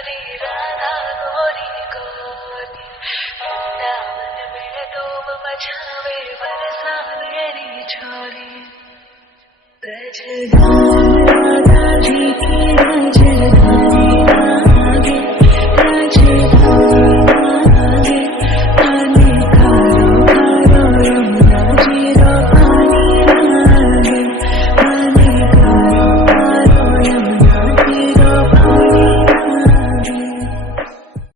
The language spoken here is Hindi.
मेरी राधा गोरी गोरी, वृंदावन में धूम मचावे बरसा मेरी छोरी। राधा जी की राज